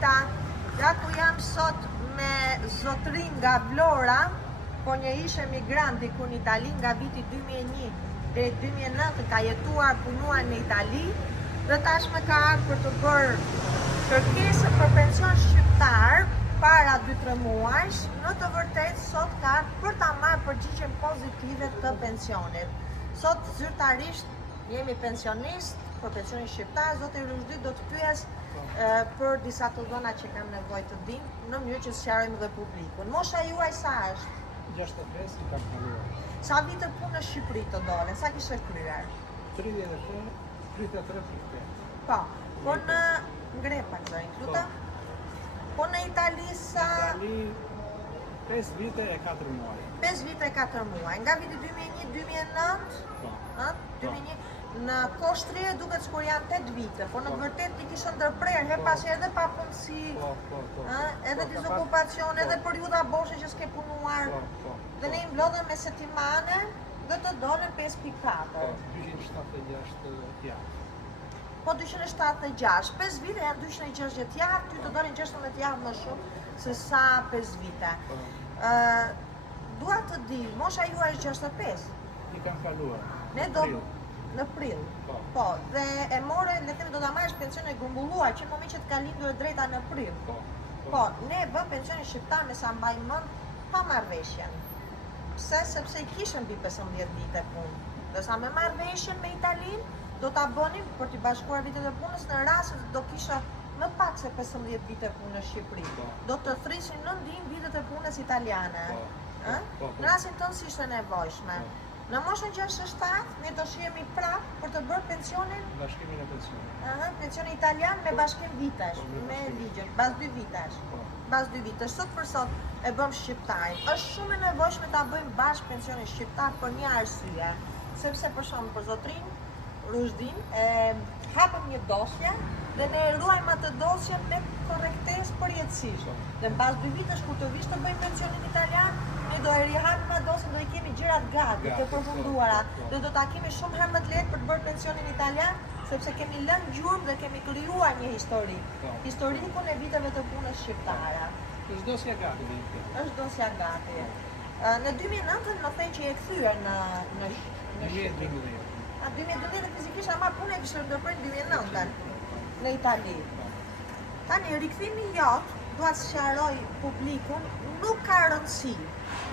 Rita, ja ku jam sot me zotrin nga Vlora, po një ish emigrant diku në Itali nga viti 2001 deri 2009 ka jetuar, punuar në Itali dhe tashmë ka ardhur për të bërë kërkesë për pension shqiptar para 2-3 muajsh. Në të vërtetë sot ka ardhur për ta marrë përgjigjen pozitive të pensionit. Sot zyrtarisht jemi pensionist për pensionin shqiptar. Zoti Rushdi do të pyes për disa të dhëna që kam nevojë të dim në mënyrë që të sqarojmë dhe publikun. Mosha juaj sa është? 65 i kam kaluar. Sa vite punë në Shqipëri të dole? Sa kishe kryer? 33 Po, po në Ngrepa zonjë, lutem? Po në Itali sa? Itali 5 vite e 4 muaj. 5 vite e 4 muaj. Nga viti 2001-2009? Po. 2001? Në Koshtrije duket sikur janë 8 vite, po në të vërtetë ti kishe ndërprerë her pas here edhe papunësi, edhe dizokupacion, edhe periudha boshe që s'ke punuar. Dhe ne i mblodhëm me setimane dhe të dolën 5.4. 276 javë. Po 276, 5 vite janë 260 javë, ty të dolin 16 javë më shumë se sa 5 vite. Dua të di, mosha juaj është 65? I kam kaluar. Ne do në prill. Po, dhe e more, le themi do ta marrësh pensionin e grumbulluar që në moment që të ka lindur e drejta në prill. Po, ne vëm pensionin shqiptar me sa mbaj mend pa marrëveshjen. Pse? Sepse i kishëm mbi 15 vite punë. Do sa me marrëveshjen me Italinë do ta bënim për të bashkuar vitet e punës në rast se do kisha më pak se 15 vite punë në Shqipëri. Do të thrishin në ndihmë vitet e punës italiane. Në rastin tënd si ishte nevojshme. Në moshën 67 ne do shihemi prapë për të bërë pensionin bashkimin e pensionit. Pensionin italian me bashkim vitesh, me ligjin, baz 2 vitesh. Baz 2 vitesh, sot për sot e bëm shqiptarin. Është shumë e nevojshme ta bëjmë bashkë pensionin shqiptar për një arsye, sepse për shembull për zotrin Rushdin hapëm një dosje dhe ne ruajmë atë dosje me korrektesë përjetësisht. Dhe mbas 2 vitesh kur të vish të bëjmë pensionin italian, ne do e rihapim atë dosje, do i kemi gjërat gati, të përfunduara, dhe do ta kemi shumë herë më të lehtë për të bërë pensionin italian, sepse kemi lënë gjurmë dhe kemi krijuar një histori. Historikun e viteve të punës shqiptare. Është dosja gati. Është dosja gati. Në 2009 më thënë që je kthyer në 2012. 2012 fizikisht ama punë e kishte ndërprer 2009 në Itali. Tani rikthimi jot, dua të sqaroj publikun, nuk ka rëndësi.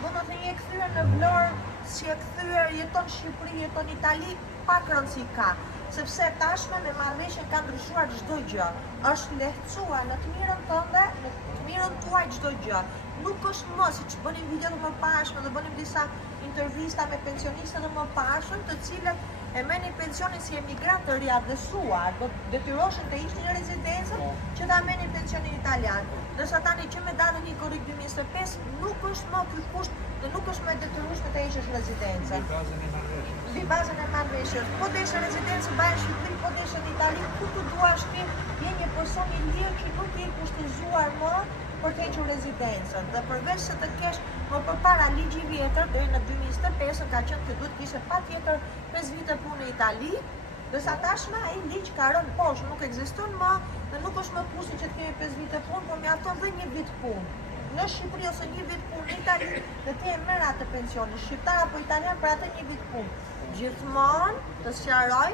Do të thënë je kthyer në Vlorë, si e kthyer, jeton në Shqipëri, jeton në Itali, pak rëndësi ka. Sepse tashme me marrëveshjen ka ndryshuar çdo gjë. Është lehtësuar në të mirën tënde, në të mirën tuaj çdo gjë. Nuk është më siç bënim videot më pashme, dhe bënim disa intervista me pensionistët e mëparshëm, të cilët e merrnin pensionin si emigrant të riadhësuar, do detyroshin të ishin në rezidencë që ta merrnin pensionin italian. Ndërsa tani që me datën 1 korrik 2025 nuk është më ky kusht dhe nuk është më e detyrueshme të ishesh në rezidencë. Mbi bazën e marrëveshjes. Po desh në rezidencë bëhesh në Shqipëri, po desh në Itali, ku të duash ti, je një person i lirë që nuk je kushtëzuar më për të hequr rezidencën. Dhe përveç se të kesh më përpara ligji i vjetër deri në 2025 ka qenë që duhet kishe patjetër 5 vite punë në Itali, ndërsa tashmë ai ligj ka rënë poshtë, nuk ekziston më dhe nuk është më kushti që të kemi 5 vite punë, por mjafton dhe 1 vit punë në Shqipëri ose 1 vit punë në Itali dhe ti e merr atë pensionin shqiptar apo italian për atë 1 vit punë. Gjithmonë të sqaroj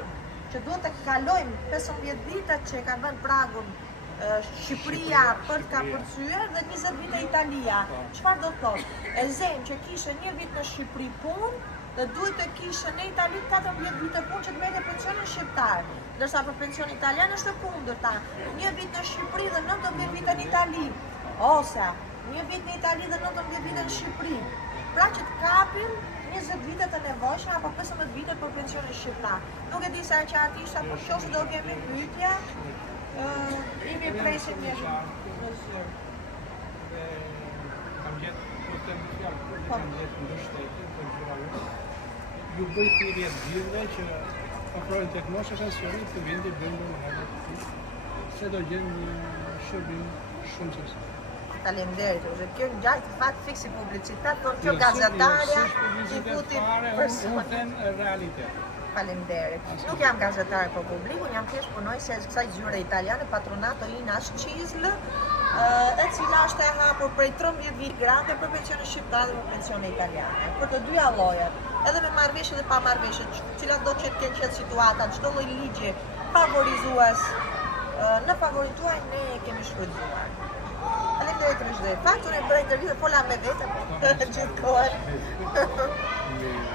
që duhet të kalojmë 15 vitet që e ka vënë pragun Shqipëria për të ka përcyer dhe 20 vite Italia. Çfarë do të thotë? E zem që kishe 1 vit në Shqipëri punë dhe duhet të kishe në Itali 14 vite punë që të merrte pensionin shqiptar. Ndërsa për pensionin italian është e kundërta. 1 vit në Shqipëri dhe 19 vite në Itali. Ose 1 vit në Itali dhe 19 vite në Shqipëri. Pra që të kapim 20 vite të nevojshme apo 15 vite për pensionin shqiptar. Nuk e di sa që aty ishte, por qoftë do kemi pyetje, imi presim një në zyrë. Kam gjetë potencial, kam gjetë në shtetin, për gjëra ju bëj thirrje gjithëve që ofrojnë tek mosha pensionit të vindi bëndë në herë të tij, se do gjenë një shërbim shumë sësë. Faleminderit, është kjo gjatë fakt fiksi publicitet, por kjo gazetarja i futi unë them realitet. Faleminderit. Nuk jam gazetare për publikun, jam thjesht punojëse e kësaj zyre italiane, Patronato Inash Cisl, e cila është e hapur prej 13 vit grande për pensione shqiptare dhe për pensione italiane. Për të dyja llojet, edhe me marrëveshje dhe pa marrëveshje, cilat do të kenë qenë situata, çdo lloj ligji favorizues në favorin tuaj ne kemi shfrytzuar. Faleminderit Rishde. Faktur e bëra intervistë, fola me vete, gjithkohë.